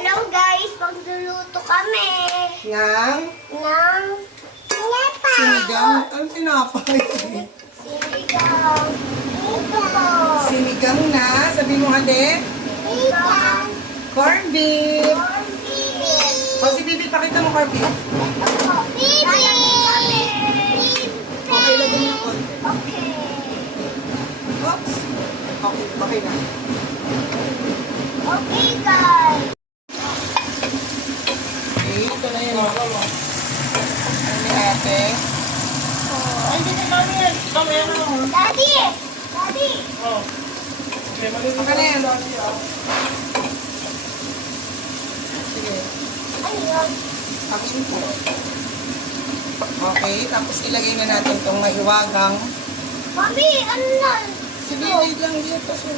Hello guys, magluluto kami Yang ng tinapay. sinigang. Anong tinapay? Sinigang. Ito po. Sinigang na. Sabi mo, ate. Sinigang. Corn beef. Corned beef. O si Bibi, pakita mo corn beef. Ito po. Lalagyan kami. Okay, lagyan mo ng konti. Okay. Oops. Okay, okay na. Okay guys. Okay, ito na yun. Ano ni ate? Ay, hindi na namin yan. Kami yan lang. Daddy! Daddy! Oh. Okay, maliliit. Baka na yan. Sige. Ano yun? Akin po. Okay, tapos ilagay na natin itong mahiwagang. Mami, ano na? Sige, wait lang dito. So,